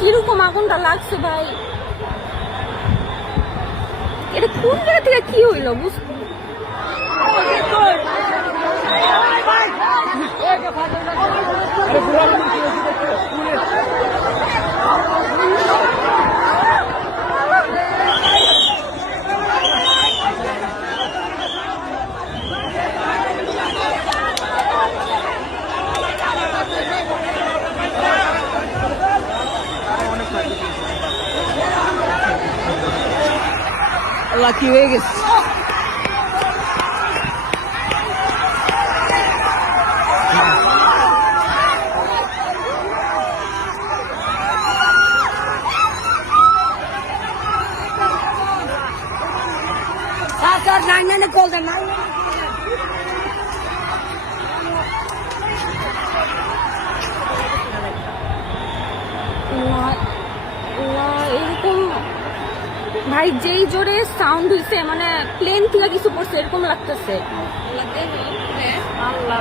কিরকম আগুনটা লাগছে ভাই, এটা কোন জায়গা থেকে কি হইলো বুঝতে আল্লাহ কি হয়ে গেছে। কল দেন না এরকম ভাই, যেই জোরে সাউন্ড হইছে মানে প্লেন থেকে কিছু পড়ছে এরকম লাগতেছে। আল্লাহ